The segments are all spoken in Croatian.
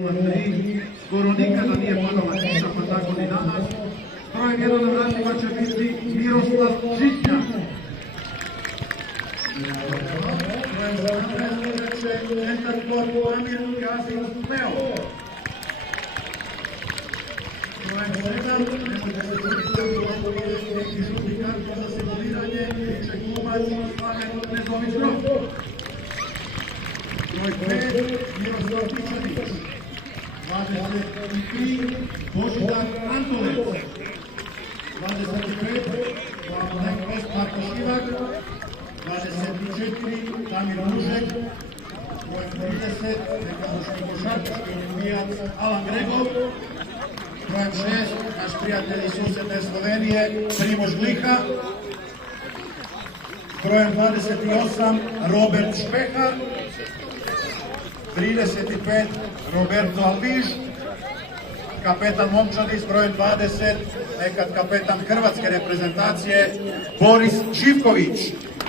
Skoro nikada nije padala kiša, pa tako ni danas. Brojem 1 na vratima će biti Miroslav Žitnjak. Brojem 17 će centar for Amir Kasim Smeo. Brojem 7, nemojte se priličati ovako vidjeti neki žuti karta za simuliranje, će glumac Slaven Nezović Rok. Broj 5, Miroslav Pičanić. 23, Božidar Antolec. 25, Marko Šivak. 24, Damir Mužek. Broj 30, nekadašnji košarkaški olimpijac Alan Gregov. Brojem 6, naš prijatelj iz susjedne Slovenije Primož Gliha. Brojem 28, Robert Špehar. 35, Roberto Albiž, kapetan momčadi s brojem 20, nekad kapetan hrvatske reprezentacije, Boris Živković.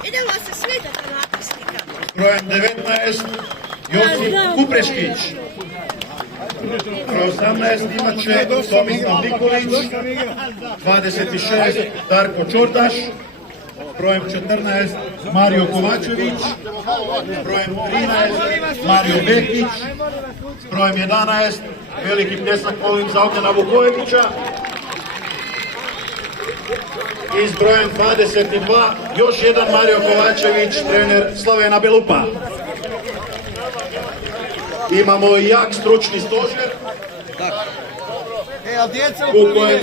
Idemo se svidjeti napisnika. Brojem 19, Josip Kupreškić. Broj 18 imat će Tomislav Nikolić, 26, Darko Čordaš. Brojem 14, Mario Kovačević. Brojem 13, Mario Bekić. Brojem 11, veliki pljesak molim za Ognjena Vukojevića. I s brojem 22, još jedan Mario Kovačević, trener Slavena Belupa. Imamo i jak stručni stožer u kojem